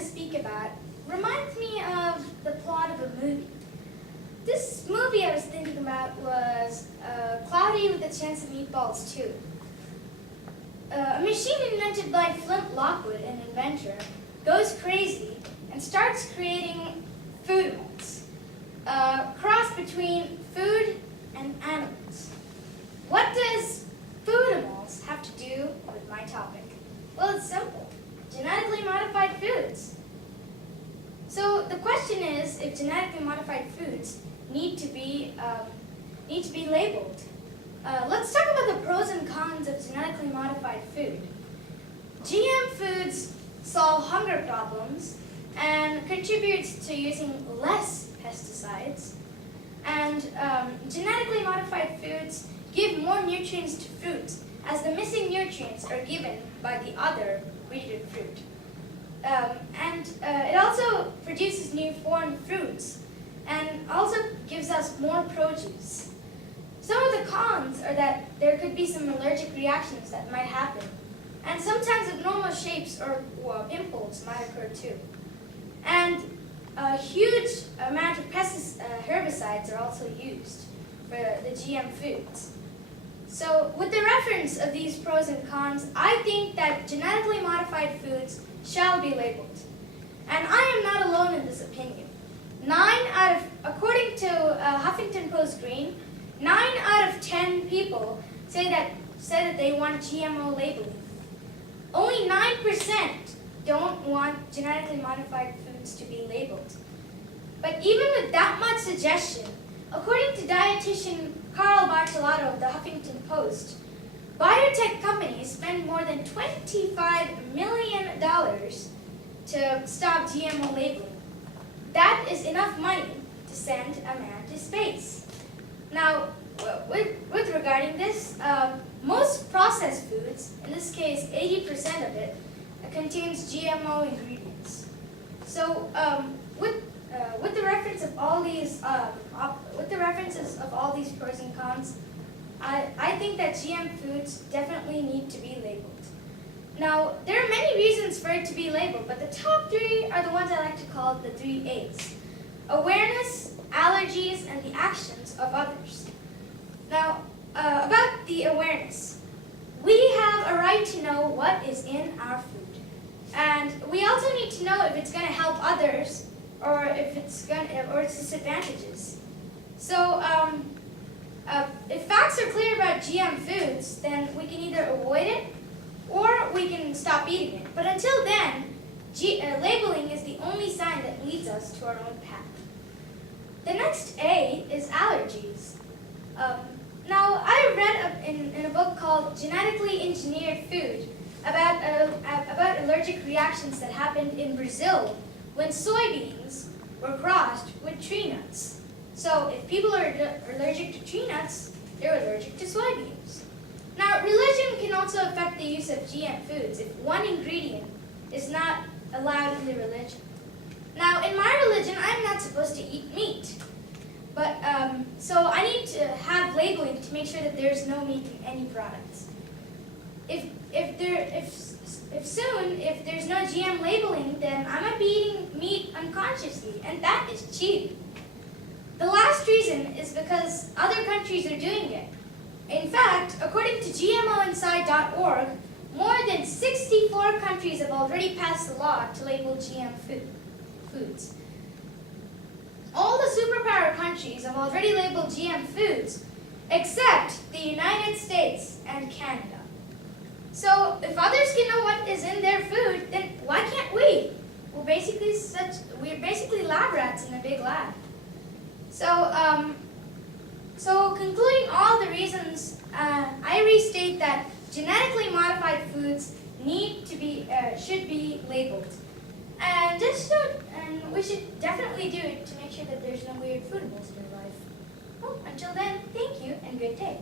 to speak about reminds me of the plot of a movie. This movie I was thinking about was Cloudy with a Chance of Meatballs 2. A machine invented by Flint Lockwood, an inventor, goes crazy and starts creating foodimals, a cross between food and animals. What does foodimals have to do with my topic? Well, it's simple. Genetically modified foods. So the question is if genetically modified foods need to be labeled. Let's talk about the pros and cons of genetically modified food. GM foods solve hunger problems and contributes to using less pesticides. And genetically modified foods give more nutrients to fruits, as the missing nutrients are given by the other breeded fruit. It also produces new foreign fruits and also gives us more produce. Some of the cons are that there could be some allergic reactions that might happen, and sometimes abnormal shapes or pimples might occur too. And a huge amount of herbicides are also used for the GM foods. So with the reference of these pros and cons, I think that genetically modified foods shall be labeled. And I am not alone in this opinion. According to Huffington Post Green, 9 out of 10 people say that they want GMO labeling. Only 9% don't want genetically modified foods to be labeled. But even with that much suggestion, according to dietitian Carl Bartolotto of the Huffington Post, biotech companies spend more than $25 million to stop GMO labeling. That is enough money to send a man to space. Now, with regarding this, most processed foods, in this case 80% of it, contains GMO ingredients. So, with the reference of all these, pros and cons, I think that GM foods definitely need to be labeled. Now, there are many reasons for it to be labeled, but the top 3 are the ones I like to call the 3 A's: awareness, allergies, and the actions of others. Now, about the awareness, we have a right to know what is in our food, and we also need to know if it's going to help others or if its disadvantages. So, if facts are clear about GM foods, then we can either avoid it or we can stop eating it. But until then, labeling is the only sign that leads us to our own path. The next A is allergies. Now, I read in a book called Genetically Engineered Food about allergic reactions that happened in Brazil when soybeans were crossed with tree nuts. So if people are allergic to tree nuts, they're allergic to soybeans. Now, religion can also affect the use of GM foods if one ingredient is not allowed in the religion. Now, in my religion, I'm not supposed to eat meat. But, so I need to have labeling to make sure that there's no meat in any products. If there's no GM labeling, then I might be eating meat unconsciously, and that is cheating. The last reason is because other countries are doing it. In fact, according to GMOinside.org, more than 64 countries have already passed a law to label GM foods. All the superpower countries have already labeled GM foods, except the United States and Canada. So if others can know what is in their food, then why can't we? We're basically lab rats in a big lab. So concluding all the reasons, I restate that genetically modified foods should be labeled, and we should definitely do it to make sure that there's no weird food in your life. Well, until then, thank you and good day.